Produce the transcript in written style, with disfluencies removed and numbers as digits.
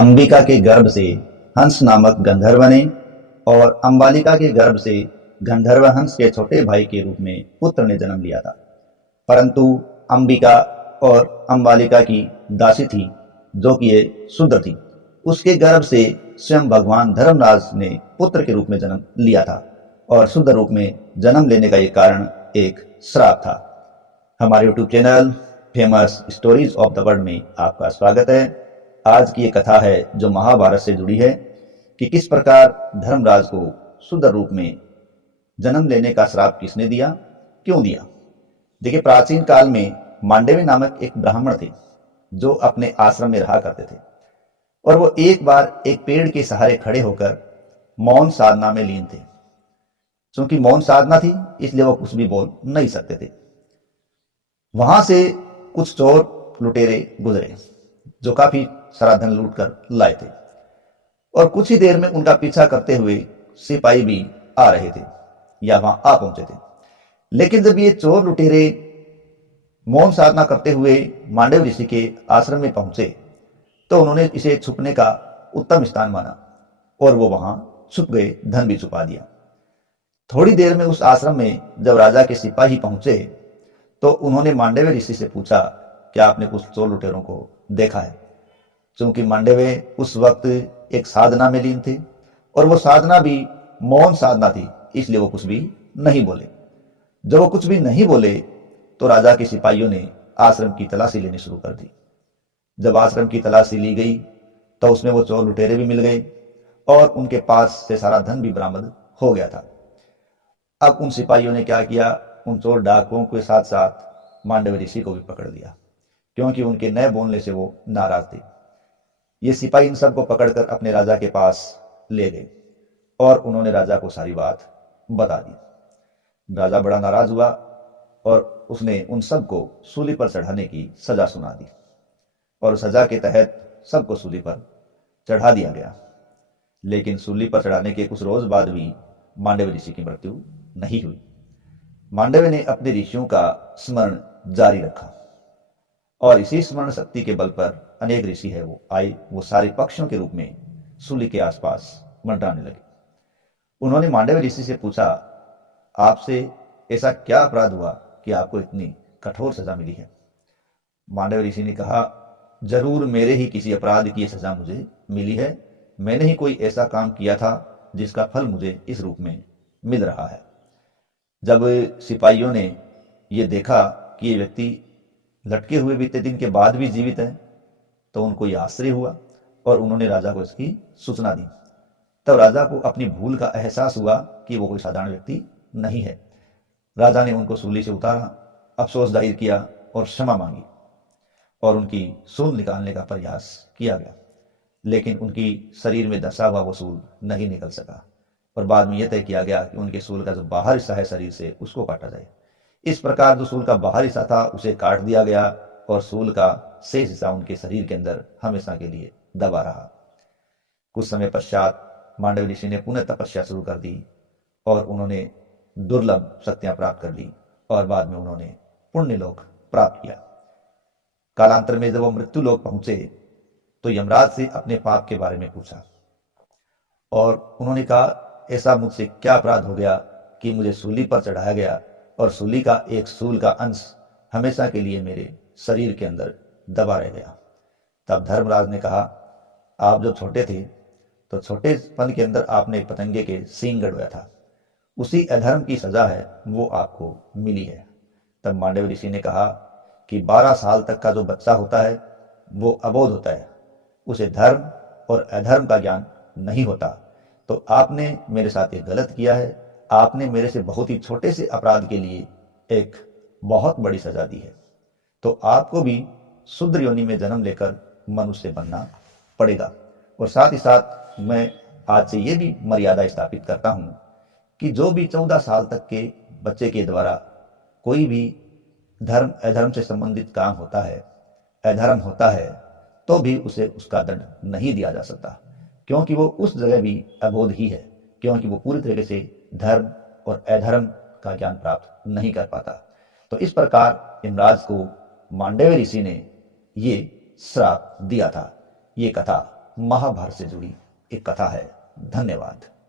अंबिका के गर्भ से हंस नामक गंधर्व ने और अंबालिका के गर्भ से गंधर्व हंस के छोटे भाई के रूप में पुत्र ने जन्म लिया था। परंतु अंबिका और अंबालिका की दासी थी, जो कि एक शूद्र थी। उसके गर्भ से स्वयं भगवान धर्मराज ने पुत्र के रूप में जन्म लिया था और शूद्र रूप में जन्म लेने का एक कारण एक श्राप था। हमारे YouTube channel famous stories of the world में आपका स्वागत है। आज की ये कथा है जो महाभारत से जुड़ी है कि किस प्रकार धर्मराज को शूद्र रूप में जन्म लेने का श्राप किसने दिया, क्यों दिया। देखिए, प्राचीन काल में मांडवी नामक एक ब्राह्मण थे जो अपने आश्रम में रहा करते थे और वो एक बार एक पेड़ के सहारे खड़े होकर मौन साधना में लीन थे। क्योंकि मौन साधना थी इसलिए वो कुछ भी बोल नहीं सकते थे। वहां से कुछ चोर लुटेरे गुजरे जो काफी सारा धन लूट कर लाए थे और कुछ ही देर में उनका पीछा करते हुए सिपाही भी आ रहे थे या वहां आ पहुंचे थे। लेकिन जब ये चोर लुटेरे मौन साधना करते हुए मांडव ऋषि के आश्रम में पहुंचे तो उन्होंने इसे छुपने का उत्तम स्थान माना और वो वहां छुप गए, धन भी छुपा दिया। थोड़ी देर में उस आश्रम में जब राजा के सिपाही पहुंचे तो उन्होंने मांडव्य ऋषि से पूछा क्या आपने कुछ चोर लुटेरों को देखा है। क्योंकि मांडव्य उस वक्त एक साधना में लीन थे और वो साधना भी मौन साधना थी, इसलिए वो कुछ भी नहीं बोले। जब वो कुछ भी नहीं बोले तो राजा के सिपाहियों ने आश्रम की तलाशी लेनी शुरू कर दी। जब आश्रम की तलाशी ली गई तो उसमें वो चोर लुटेरे भी मिल गए और उनके पास से सारा धन भी बरामद हो गया था। अब उन सिपाहियों ने क्या किया, उन चोर डाकुओं के साथ साथ मांडव ऋषि को भी पकड़ लिया, क्योंकि उनके नए बोलने से वो नाराज थे। ये सिपाही इन सबको पकड़कर अपने राजा के पास ले गए और उन्होंने राजा को सारी बात बता दी। राजा बड़ा नाराज हुआ और उसने उन सबको सूली पर चढ़ाने की सजा सुना दी और सजा के तहत सबको सूली पर चढ़ा दिया गया। लेकिन सूली पर चढ़ाने के कुछ रोज बाद भी मांडव ऋषि की मृत्यु नहीं हुई। मांडव ने अपने ऋषियों का स्मरण जारी रखा और इसी स्मरण शक्ति के बल पर अनेक ऋषि है वो आए, वो सारे पक्षियों के रूप में सूली के आसपास मंडराने लगे। उन्होंने मांडव ऋषि से पूछा, आपसे ऐसा क्या अपराध हुआ कि आपको इतनी कठोर सजा मिली है। मांडव ऋषि ने कहा, जरूर मेरे ही किसी अपराध की सजा मुझे मिली है। मैंने ही कोई ऐसा काम किया था जिसका फल मुझे इस रूप में मिल रहा है। जब सिपाहियों ने ये देखा कि ये व्यक्ति लटके हुए बीते दिन के बाद भी जीवित है तो उनको ये आश्चर्य हुआ और उन्होंने राजा को इसकी सूचना दी। तब राजा को अपनी भूल का एहसास हुआ कि वो कोई साधारण व्यक्ति नहीं है। राजा ने उनको सूली से उतारा, अफसोस जाहिर किया और क्षमा मांगी और उनकी सूल निकालने का प्रयास किया गया। लेकिन उनकी शरीर में धंसा हुआ वो सूल नहीं निकल सका और बाद में यह तय किया गया कि उनके सूल का जो बाहर हिस्सा है शरीर से उसको काटा जाए। इस प्रकार जो सूल का बाहर हिस्सा था उसे काट दिया गया और सूल का शेष हिस्सा उनके शरीर के अंदर हमेशा के लिए दबा रहा। कुछ समय पश्चात मांडव ऋषि ने पुनः तपस्या शुरू कर दी और उन्होंने दुर्लभ शक्तियां प्राप्त कर ली और बाद में उन्होंने पुण्य लोक प्राप्त किया। कालांतर में जब वो मृत्यु लोक पहुंचे तो यमराज से अपने पाप के बारे में पूछा और उन्होंने कहा, ऐसा मुझसे क्या अपराध हो गया कि मुझे सूली पर चढ़ाया गया और सूली का एक सूल का अंश हमेशा के लिए मेरे शरीर के अंदर दबा रह गया। तब धर्मराज ने कहा, आप जब छोटे थे तो छोटेपन के अंदर आपने एक पतंगे के सींग गड़वाया था, उसी अधर्म की सजा है वो आपको मिली है। तब मांडव ऋषि ने कहा कि 12 साल तक का जो बच्चा होता है वो अबोध होता है, उसे धर्म और अधर्म का ज्ञान नहीं होता। तो आपने मेरे साथ ये गलत किया है, आपने मेरे से बहुत ही छोटे से अपराध के लिए एक बहुत बड़ी सजा दी है। तो आपको भी शूद्र योनि में जन्म लेकर मनुष्य बनना पड़ेगा। और साथ ही साथ मैं आज से ये भी मर्यादा स्थापित करता हूं कि जो भी 14 साल तक के बच्चे के द्वारा कोई भी धर्म अधर्म से संबंधित काम होता है, अधर्म होता है, तो भी उसे उसका दंड नहीं दिया जा सकता, क्योंकि वो उस जगह भी अबोध ही है, क्योंकि वो पूरी तरीके से धर्म और अधर्म का ज्ञान प्राप्त नहीं कर पाता। तो इस प्रकार यमराज को मांडव्य ऋषि ने ये श्राप दिया था। ये कथा महाभारत से जुड़ी एक कथा है। धन्यवाद।